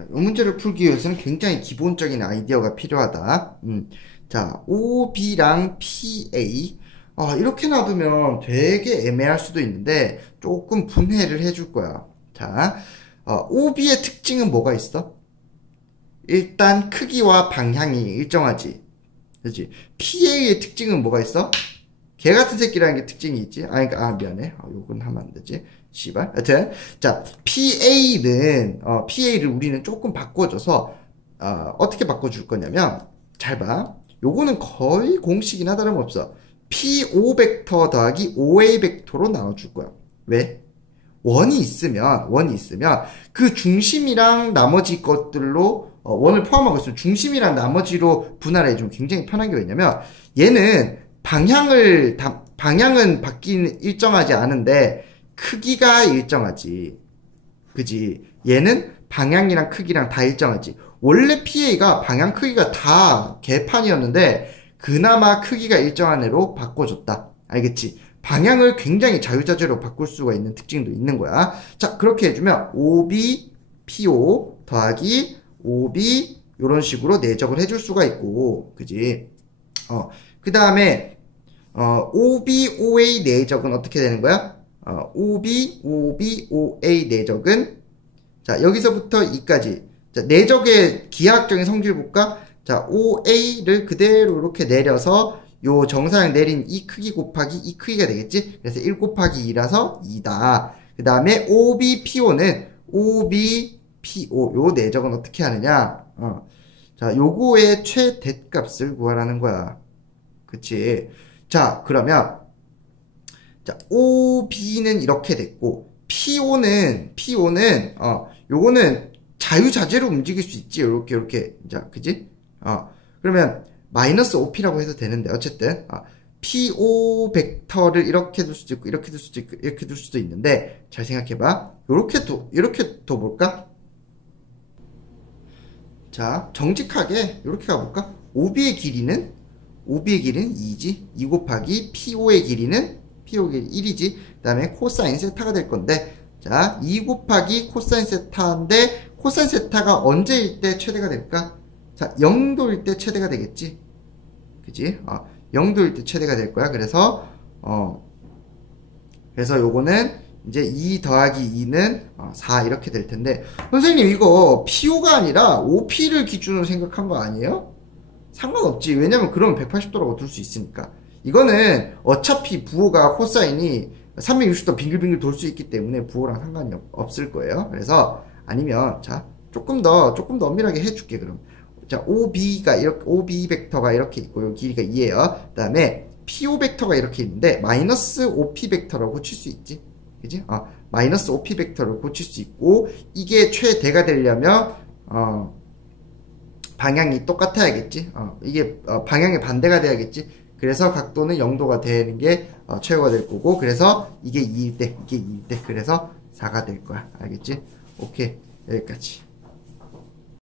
자, 이 문제를 풀기 위해서는 굉장히 기본적인 아이디어가 필요하다. 음, 자, OB랑 PA. 아, 이렇게 놔두면 되게 애매할 수도 있는데, 조금 분해를 해줄 거야. 자, 어, OB의 특징은 뭐가 있어? 일단 크기와 방향이 일정하지. 그지 PA의 특징은 뭐가 있어? 개 같은 새끼라는 게 특징이 있지. 아, 그러니까, 아, 미안해. 아, 요건 하면 안 되지. 씨발. 하여튼, 자, PA는, 어, PA를 우리는 조금 바꿔줘서, 어, 어떻게 바꿔줄 거냐면, 잘 봐. 요거는 거의 공식이나 다름없어. P5 벡터 더하기 OA 벡터로 나눠줄 거야. 왜? 원이 있으면, 원이 있으면, 그 중심이랑 나머지 것들로, 어, 원을 포함하고 있으면 중심이랑 나머지로 분할해 주면 굉장히 편한 게 왜냐면, 얘는 방향을, 다, 방향은 바뀌는, 일정하지 않은데, 크기가 일정하지. 그지? 얘는 방향이랑 크기랑 다 일정하지. 원래 PA가 방향 크기가 다 개판이었는데, 그나마 크기가 일정한 애로 바꿔줬다. 알겠지? 방향을 굉장히 자유자재로 바꿀 수가 있는 특징도 있는 거야. 자, 그렇게 해주면 OB, PO 더하기 OB 이런 식으로 내적을 해줄 수가 있고, 그지? 어, 그 다음에 어, OB, OA 내적은 어떻게 되는 거야? 어, OB, OB, OA 내적은 자 여기서부터 이까지 자, 내적의 기하학적인 성질 볼까? 자 OA를 그대로 이렇게 내려서 요 정사형 내린 이 크기 곱하기 이 크기가 되겠지? 그래서 1 곱하기 2라서 2다. 그 다음에 OBPO는 OBPO 요 내적은 어떻게 하느냐? 어. 자 요거의 최대값을 구하라는 거야. 그치? 자 그러면 자, OB는 이렇게 됐고, PO는, PO는, 어, 요거는 자유자재로 움직일 수 있지. 요렇게, 요렇게. 자, 그지? 어, 그러면, 마이너스 OP라고 해도 되는데, 어쨌든, 어, PO 벡터를 이렇게 둘 수도 있고, 이렇게 둘 수도 있고, 이렇게 둘 수도 있는데, 잘 생각해봐. 요렇게 둬, 이렇게 둬볼까? 자, 정직하게, 요렇게 가볼까? OB의 길이는, OB의 길이는 2지. 2 곱하기 PO의 길이는 PO가 1이지. 그 다음에 코사인 세타가 될 건데, 자, 2 곱하기 코사인 세타인데, 코사인 세타가 언제일 때 최대가 될까? 자, 0도일 때 최대가 되겠지? 그지? 어, 0도일 때 최대가 될 거야. 그래서, 어, 그래서 요거는 이제 2 더하기 2는 어, 4 이렇게 될 텐데, 선생님 이거 PO가 아니라 OP를 기준으로 생각한 거 아니에요? 상관없지. 왜냐면 그러면 180도라고 둘 수 있으니까. 이거는 어차피 부호가 코사인이 360도 빙글빙글 돌 수 있기 때문에 부호랑 상관이 없, 을 거예요. 그래서 아니면 자 조금 더 조금 더 엄밀하게 해줄게 그럼. 자 OB가 이렇게 OB 벡터가 이렇게 있고 요 길이가 2예요. 그다음에 PO 벡터가 이렇게 있는데 마이너스 OP 벡터라고 고칠 수 있지. 그지? 어, 마이너스 OP 벡터를 고칠 수 있고 이게 최대가 되려면 어, 방향이 똑같아야겠지. 어, 이게 어, 방향의 반대가 돼야겠지. 그래서 각도는 0도가 되는 게 어, 최고가 될 거고 그래서 이게 2일 때 이게 2일 때 그래서 4가 될 거야. 알겠지? 오케이. 여기까지